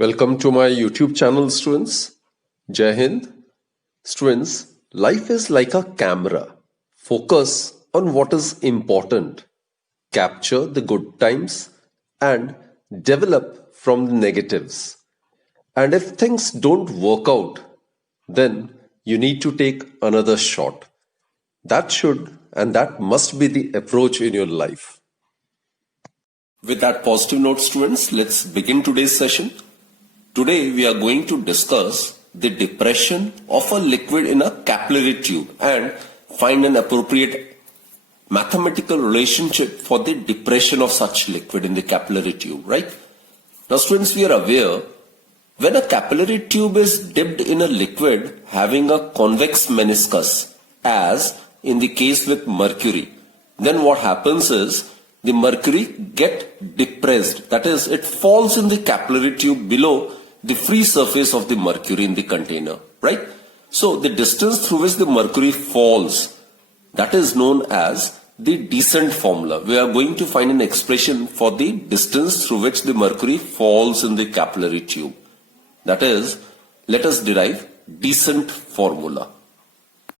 Welcome to my YouTube channel, students. Jai Hind. Students, life is like a camera. Focus on what is important. Capture the good times and develop from the negatives. And if things don't work out, then you need to take another shot. That should and that must be the approach in your life. With that positive note, students, let's begin today's session. Today we are going to discuss the depression of a liquid in a capillary tube and find an appropriate mathematical relationship for the depression of such liquid in the capillary tube, right? Now students, we are aware when a capillary tube is dipped in a liquid having a convex meniscus, as in the case with mercury, then what happens is the mercury get depressed. That is, it falls in the capillary tube below the free surface of the mercury in the container, right? So the distance through which the mercury falls, that is known as the descent formula. We are going to find an expression for the distance through which the mercury falls in the capillary tube. That is, let us derive descent formula.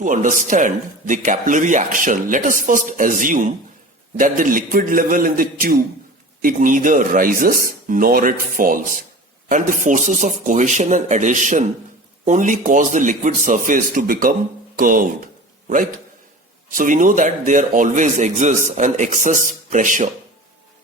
To understand the capillary action, let us first assume that the liquid level in the tube, it neither rises nor it falls, and the forces of cohesion and adhesion only cause the liquid surface to become curved, right? So we know that there always exists an excess pressure,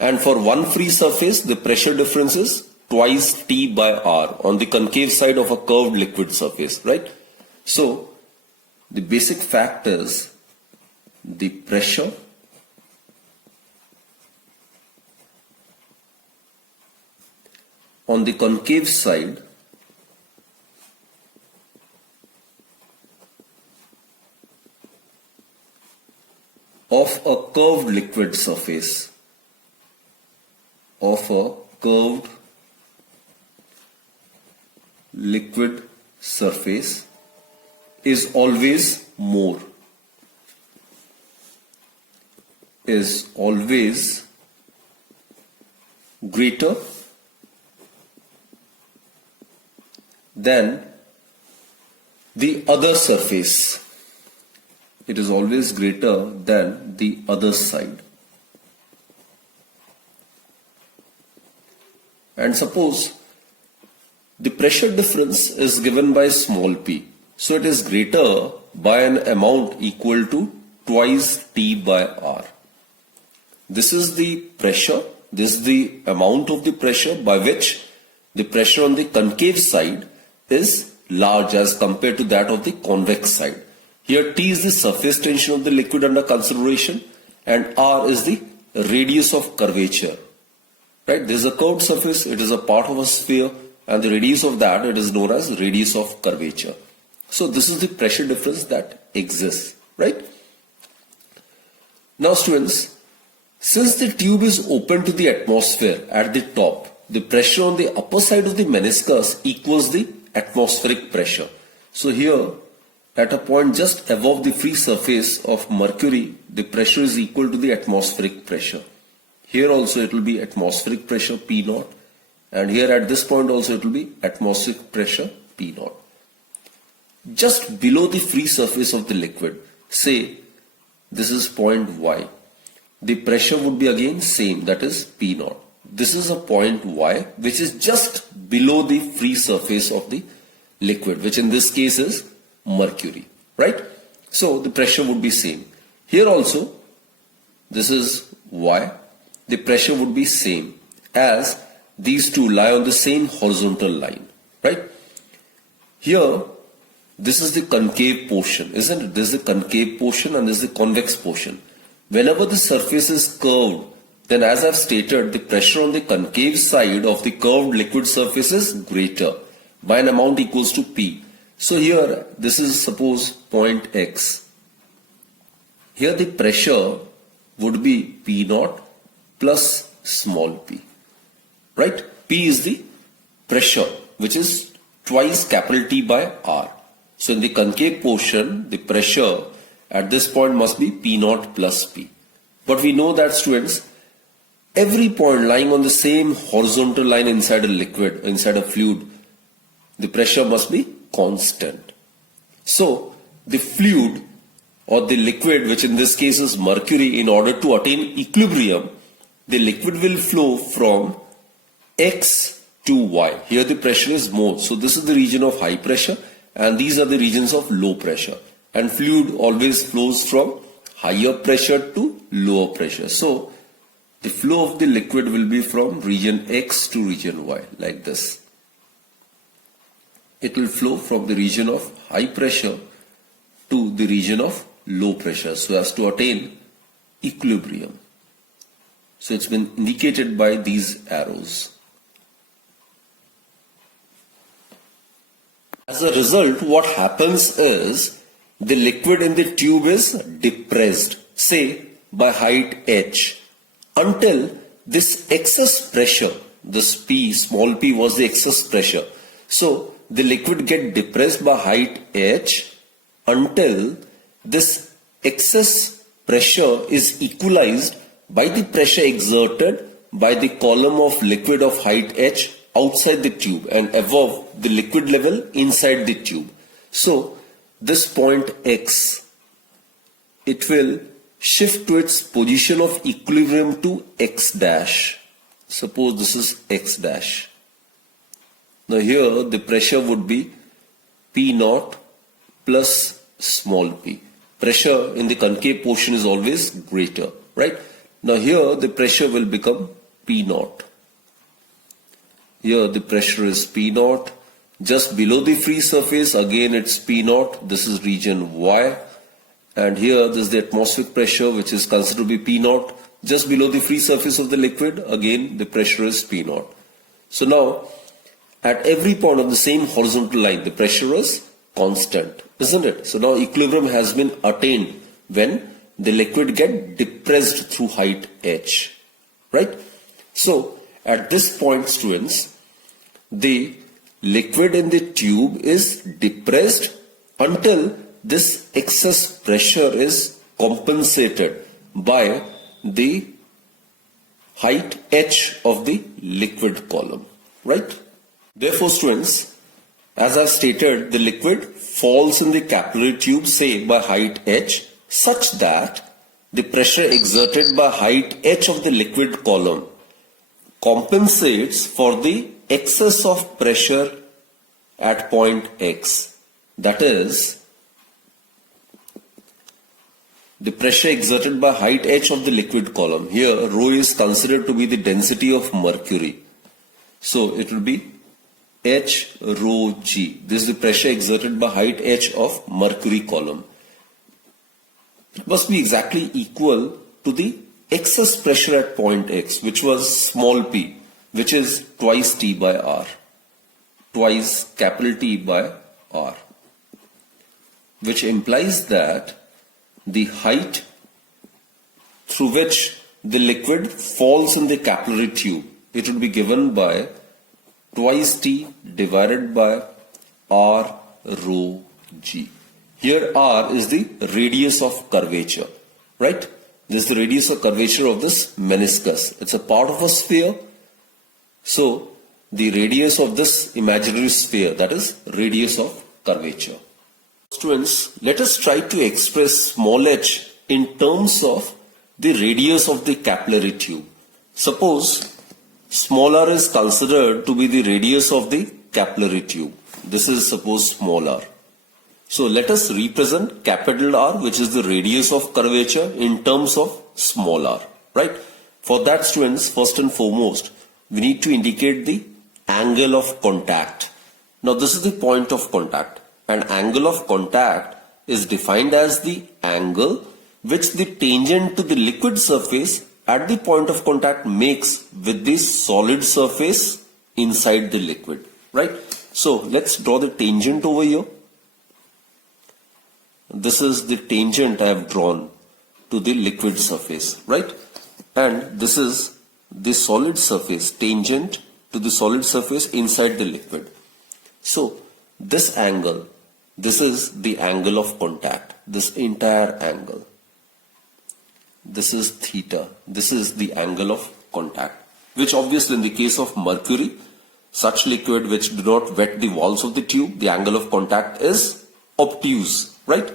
and for one free surface the pressure difference is twice T by R on the concave side of a curved liquid surface, right? So the basic fact is the pressure on the concave side of a curved liquid surface, is always more, is always greater than the other surface. It is always greater than the other side. And suppose the pressure difference is given by small p. So it is greater by an amount equal to twice T by R. This is the pressure, this is the amount of the pressure by which the pressure on the concave side is large as compared to that of the convex side. Here T is the surface tension of the liquid under consideration and R is the radius of curvature. Right? This is a curved surface, it is a part of a sphere, and the radius of that, it is known as radius of curvature. So this is the pressure difference that exists, right? Now students, since the tube is open to the atmosphere at the top, the pressure on the upper side of the meniscus equals the atmospheric pressure. So here, at a point just above the free surface of mercury, the pressure is equal to the atmospheric pressure. Here also it will be atmospheric pressure P0, and here at this point also it will be atmospheric pressure P0. Just below the free surface of the liquid, say this is point Y, the pressure would be again same, that is P0. This is a point Y which is just below the free surface of the liquid, which in this case is mercury, right? So the pressure would be same. Here also, this is Y, the pressure would be same as these two lie on the same horizontal line, right? Here, this is the concave portion, isn't it? This is the concave portion and this is the convex portion. Whenever the surface is curved, then as I've stated, the pressure on the concave side of the curved liquid surface is greater by an amount equals to P. So here, this is suppose point X. Here the pressure would be P0 plus small p, right? P is the pressure, which is twice capital T by R. So in the concave portion, the pressure at this point must be P0 plus P. But we know that students, every point lying on the same horizontal line inside a liquid, inside a fluid, the pressure must be constant. So the fluid or the liquid, which in this case is mercury, in order to attain equilibrium, the liquid will flow from X to Y. Here the pressure is more. So this is the region of high pressure and these are the regions of low pressure. And fluid always flows from higher pressure to lower pressure. So the flow of the liquid will be from region X to region Y, like this. It will flow from the region of high pressure to the region of low pressure so as to attain equilibrium. So it's been indicated by these arrows. As a result, what happens is the liquid in the tube is depressed, say by height h, until this excess pressure, this P, small p was the excess pressure. So the liquid get depressed by height h until this excess pressure is equalized by the pressure exerted by the column of liquid of height h outside the tube and above the liquid level inside the tube. So this point X, it will shift to its position of equilibrium to X dash. Suppose this is X dash. Now here the pressure would be P naught plus small p. Pressure in the concave portion is always greater, right? Now here the pressure will become P naught. Here the pressure is P naught. Just below the free surface, again it's P naught. This is region Y. And here this is the atmospheric pressure, which is considered to be P naught. Just below the free surface of the liquid, again the pressure is P naught. So now at every point on the same horizontal line, the pressure is constant, isn't it? So now equilibrium has been attained when the liquid get depressed through height h, right? So at this point, students, the liquid in the tube is depressed until this excess pressure is compensated by the height h of the liquid column, right? Therefore, students, as I stated, the liquid falls in the capillary tube, say by height h, such that the pressure exerted by height h of the liquid column compensates for the excess of pressure at point X. That is, the pressure exerted by height h of the liquid column. Here, rho is considered to be the density of mercury. So it will be H rho G. This is the pressure exerted by height h of mercury column. It must be exactly equal to the excess pressure at point X, which was small p, which is twice T by R, twice capital T by R, which implies that the height through which the liquid falls in the capillary tube, it would be given by twice T divided by R rho G. Here R is the radius of curvature, right? This is the radius of curvature of this meniscus. It's a part of a sphere. So the radius of this imaginary sphere, that is radius of curvature. Students, let us try to express small h in terms of the radius of the capillary tube. Suppose small r is considered to be the radius of the capillary tube. This is suppose small r. So let us represent capital R, which is the radius of curvature, in terms of small r, right? For that, students, first and foremost, we need to indicate the angle of contact. Now this is the point of contact. And angle of contact is defined as the angle which the tangent to the liquid surface at the point of contact makes with the solid surface inside the liquid, right? So let's draw the tangent over here. This is the tangent I have drawn to the liquid surface, right? And this is the solid surface, tangent to the solid surface inside the liquid. So this angle, this is the angle of contact, this entire angle. This is theta. This is the angle of contact, which obviously in the case of mercury, such liquid which do not wet the walls of the tube, the angle of contact is obtuse, right?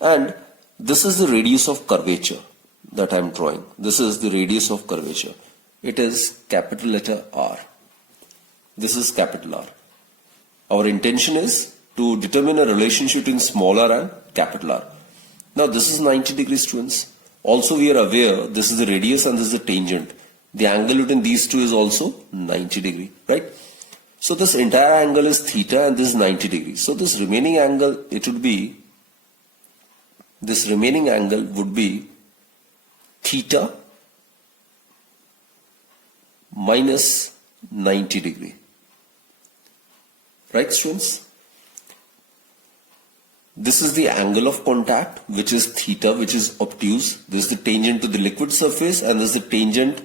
And this is the radius of curvature that I am drawing. This is the radius of curvature. It is capital letter R. This is capital R. Our intention is to determine a relationship between small r and capital R. Now this is 90 degrees, students. Also we are aware this is the radius and this is the tangent. The angle between these two is also 90 degree, right? So this entire angle is theta and this is 90 degrees. So this remaining angle, would be theta minus 90 degree. Right, students? This is the angle of contact, which is theta, which is obtuse. This is the tangent to the liquid surface and this is the tangent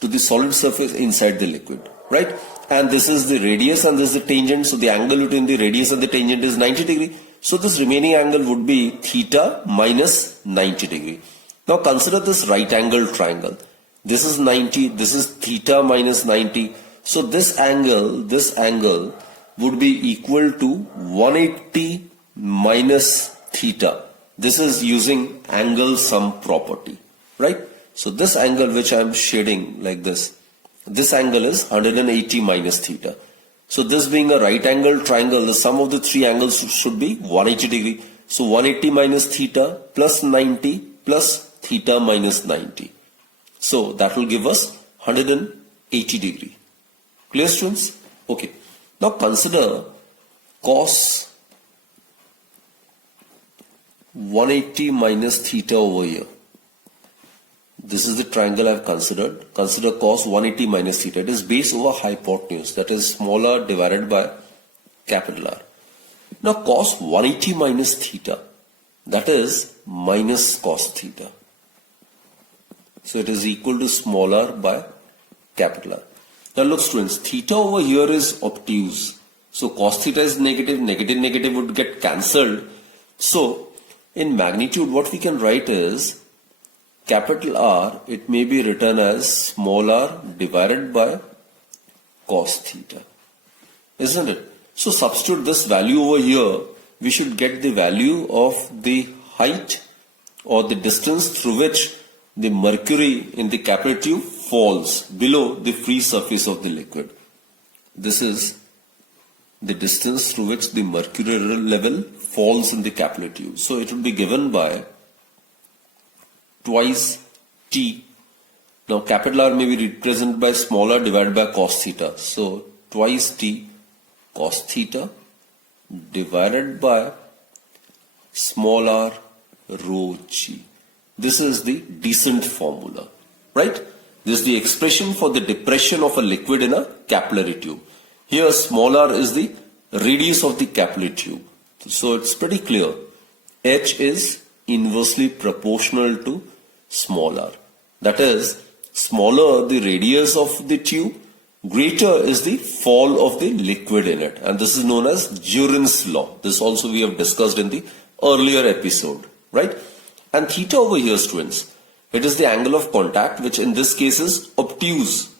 to the solid surface inside the liquid, right? And this is the radius and this is the tangent. So the angle between the radius and the tangent is 90 degree. So this remaining angle would be theta minus 90 degree. Now consider this right angle triangle. This is 90, this is theta minus 90. So this angle would be equal to 180 minus theta. This is using angle sum property, right? So this angle which I am shading like this angle is 180 minus theta. So this being a right angle triangle, the sum of the three angles should be 180 degree. So 180 minus theta plus 90 plus theta minus 90. So that will give us 180 degree. Clear, students? Okay. Now consider cos 180 minus theta over here. This is the triangle I have considered. Consider cos 180 minus theta. It is base over hypotenuse, that is small r divided by capital R. Now cos 180 minus theta, that is minus cos theta. So it is equal to small r by capital R. Now look, students, theta over here is obtuse. So cos theta is negative, negative would get cancelled. So in magnitude, what we can write is capital R, it may be written as small r divided by cos theta. Isn't it? So substitute this value over here, we should get the value of the height or the distance through which the mercury in the capillary tube falls below the free surface of the liquid. This is the distance through which the mercury level falls in the capillary tube. So it will be given by twice T. Now capital R may be represented by small r divided by cos theta. So twice T cos theta divided by small r rho g. This is the descent formula, right? This is the expression for the depression of a liquid in a capillary tube. Here small r is the radius of the capillary tube. So it's pretty clear. H is inversely proportional to small r. That is, smaller the radius of the tube, greater is the fall of the liquid in it. And this is known as Jurin's law. This also we have discussed in the earlier episode, right? And theta over here, students, it is the angle of contact, which in this case is obtuse.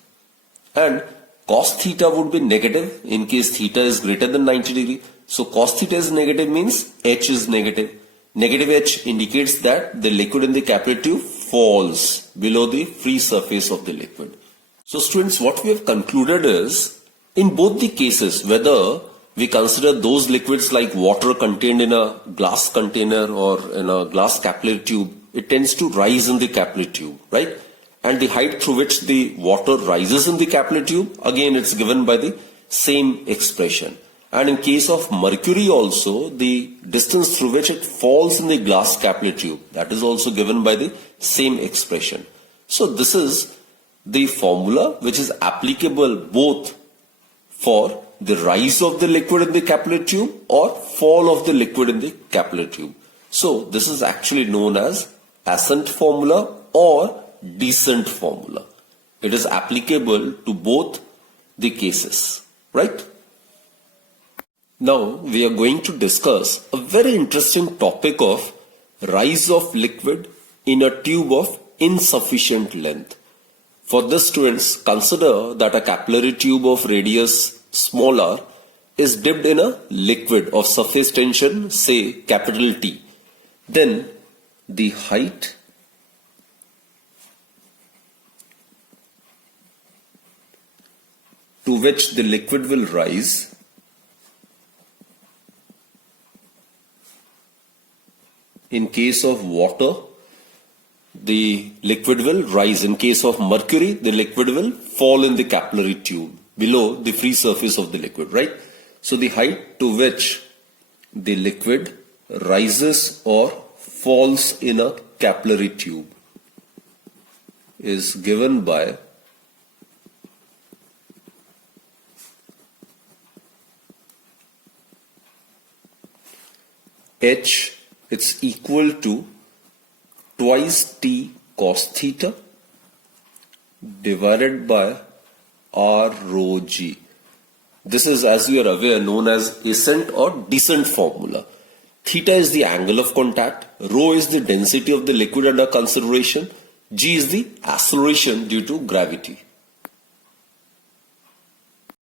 And cos theta would be negative in case theta is greater than 90 degree. So cos theta is negative means H is negative. Negative H indicates that the liquid in the capillary tube falls below the free surface of the liquid. So students, what we have concluded is, in both the cases, whether we consider those liquids like water contained in a glass container or in a glass capillary tube, it tends to rise in the capillary tube, right? And the height through which the water rises in the capillary tube, again it's given by the same expression. And in case of mercury also, the distance through which it falls in the glass capillary tube, that is also given by the same expression. So this is the formula which is applicable both for the rise of the liquid in the capillary tube or fall of the liquid in the capillary tube. So this is actually known as ascent formula or descent formula. It is applicable to both the cases, right? Now we are going to discuss a very interesting topic of rise of liquid in a tube of insufficient length. For this, students, consider that a capillary tube of radius small r is dipped in a liquid of surface tension, say capital T. Then the height to which the liquid will rise in case of water, the liquid will rise. In case of mercury, the liquid will fall in the capillary tube below the free surface of the liquid, right? So the height to which the liquid rises or falls in a capillary tube is given by h. It's equal to twice t cos theta divided by r rho g. This is, as you are aware, known as ascent or descent formula. Theta is the angle of contact, rho is the density of the liquid under consideration, g is the acceleration due to gravity.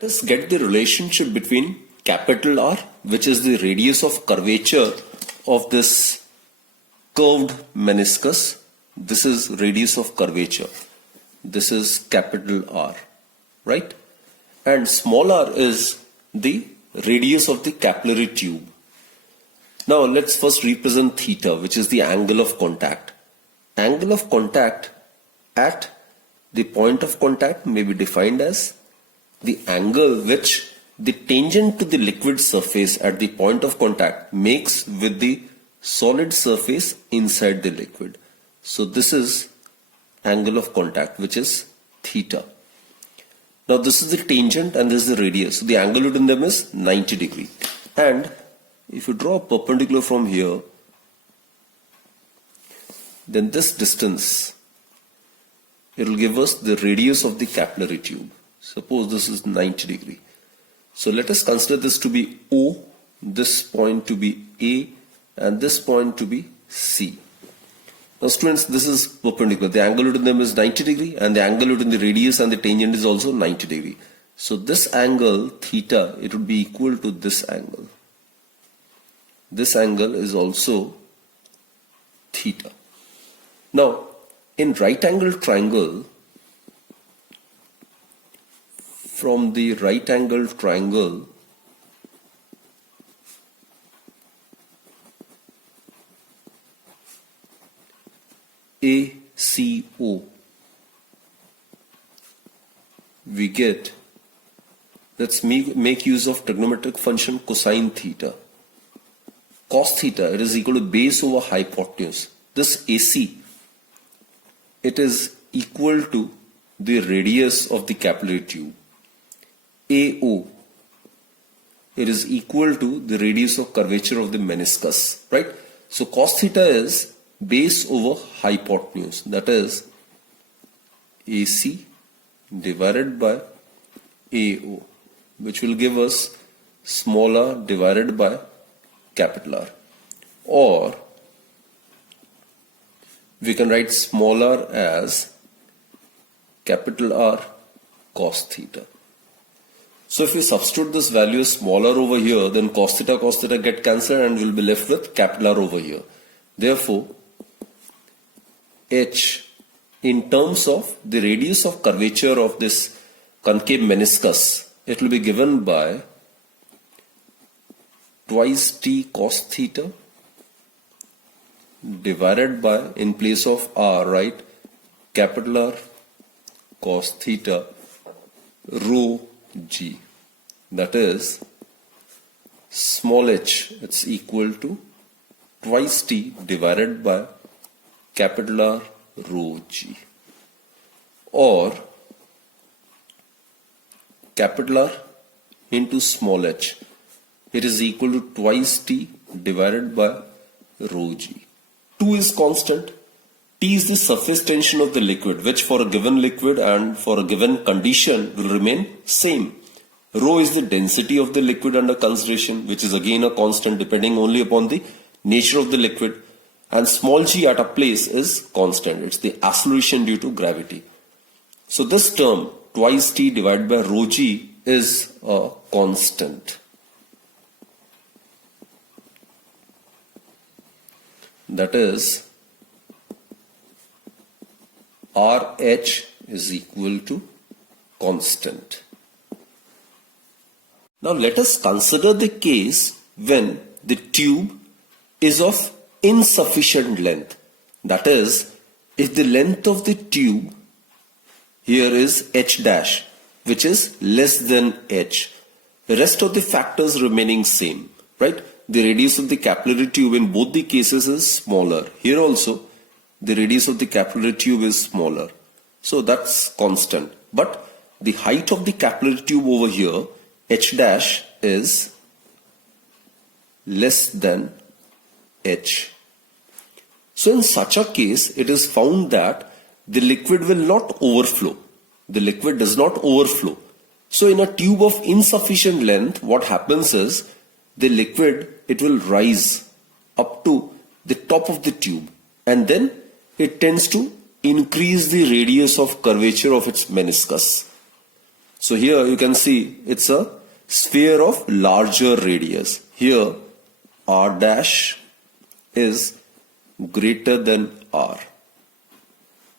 Let us get the relationship between capital R, which is the radius of curvature of this curved meniscus. This is radius of curvature. This is capital R, right? And small r is the radius of the capillary tube. Now let's first represent theta, which is the angle of contact. Angle of contact at the point of contact may be defined as the angle which the tangent to the liquid surface at the point of contact makes with the solid surface inside the liquid. So this is angle of contact, which is theta. Now this is the tangent and this is the radius. So the angle between them is 90 degree. And if you draw a perpendicular from here, then this distance, it will give us the radius of the capillary tube. Suppose this is 90 degree. So let us consider this to be O, this point to be A, and this point to be C. Now students, this is perpendicular. The angle between them is 90 degree and the angle between the radius and the tangent is also 90 degree. So this angle theta, it would be equal to this angle. This angle is also theta. Now in right angle triangle, from the right angle triangle, ACO, we get, let's make use of trigonometric function cosine theta. Cos theta, it is equal to base over hypotenuse. This AC, it is equal to the radius of the capillary tube. AO, it is equal to the radius of curvature of the meniscus, right? So cos theta is base over hypotenuse, that is AC divided by AO, which will give us small r divided by capital R. Or we can write small r as capital R cos theta. So if we substitute this value as smaller over here, then cos theta get cancelled and we'll be left with capital R over here. Therefore, H in terms of the radius of curvature of this concave meniscus, it will be given by twice t cos theta divided by, in place of R, right, capital R cos theta rho g. That is small h, it's equal to twice t divided by capital R rho g, or capital R into small h, it is equal to twice t divided by rho g. 2 is constant. T is the surface tension of the liquid, which for a given liquid and for a given condition will remain same. Rho is the density of the liquid under consideration, which is again a constant depending only upon the nature of the liquid. And small g at a place is constant. It's the acceleration due to gravity. So this term twice T divided by rho G is a constant. That is RH is equal to constant. Now let us consider the case when the tube is of insufficient length. That is, if the length of the tube here is h dash, which is less than h, the rest of the factors remaining same, right? The radius of the capillary tube in both the cases is smaller. Here also, the radius of the capillary tube is smaller. So that's constant. But the height of the capillary tube over here, h dash, is less than h. So in such a case, it is found that the liquid will not overflow. The liquid does not overflow. So in a tube of insufficient length, what happens is the liquid, it will rise up to the top of the tube, and then it tends to increase the radius of curvature of its meniscus. So here you can see it's a sphere of larger radius. Here R dash is greater than R.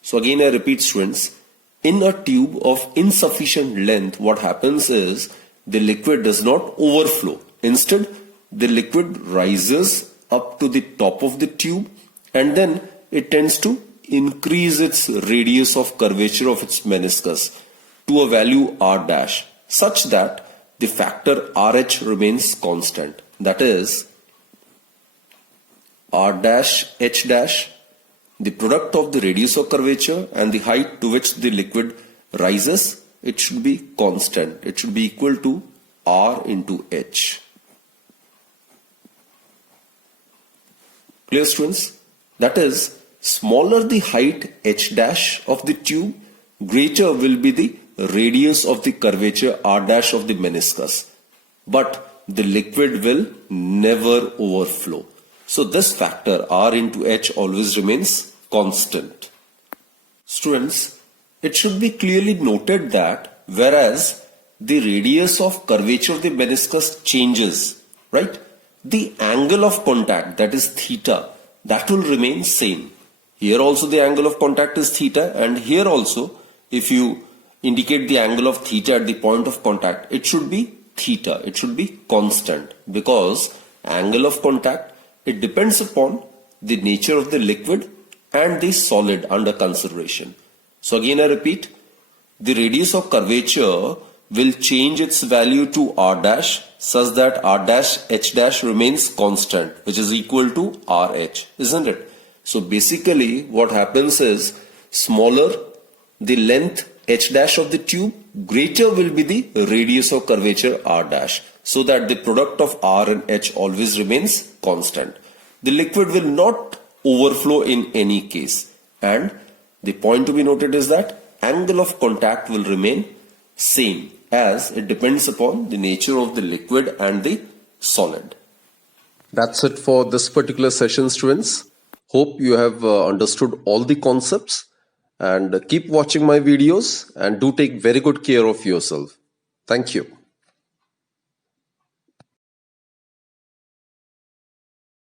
So again I repeat, students, in a tube of insufficient length, what happens is the liquid does not overflow. Instead, the liquid rises up to the top of the tube, and then it tends to increase its radius of curvature of its meniscus to a value R dash, such that the factor RH remains constant. That is, R dash H dash, the product of the radius of curvature and the height to which the liquid rises, it should be constant. It should be equal to R into H. Clear, students? That is, smaller the height H dash of the tube, greater will be the radius of the curvature R dash of the meniscus. But the liquid will never overflow. So this factor R into H always remains constant. Students, it should be clearly noted that whereas the radius of curvature of the meniscus changes, right? The angle of contact, that is theta, that will remain same. Here also the angle of contact is theta, and here also if you indicate the angle of theta at the point of contact, it should be theta, it should be constant, because angle of contact, it depends upon the nature of the liquid and the solid under consideration. So again I repeat, the radius of curvature will change its value to R dash such that R dash H dash remains constant, which is equal to RH, isn't it? So basically what happens is, smaller the length H dash of the tube, greater will be the radius of curvature R dash, so that the product of R and H always remains constant. The liquid will not overflow in any case, and the point to be noted is that angle of contact will remain same, as it depends upon the nature of the liquid and the solid. That's it for this particular session, students. Hope you have understood all the concepts, and keep watching my videos and do take very good care of yourself. Thank you.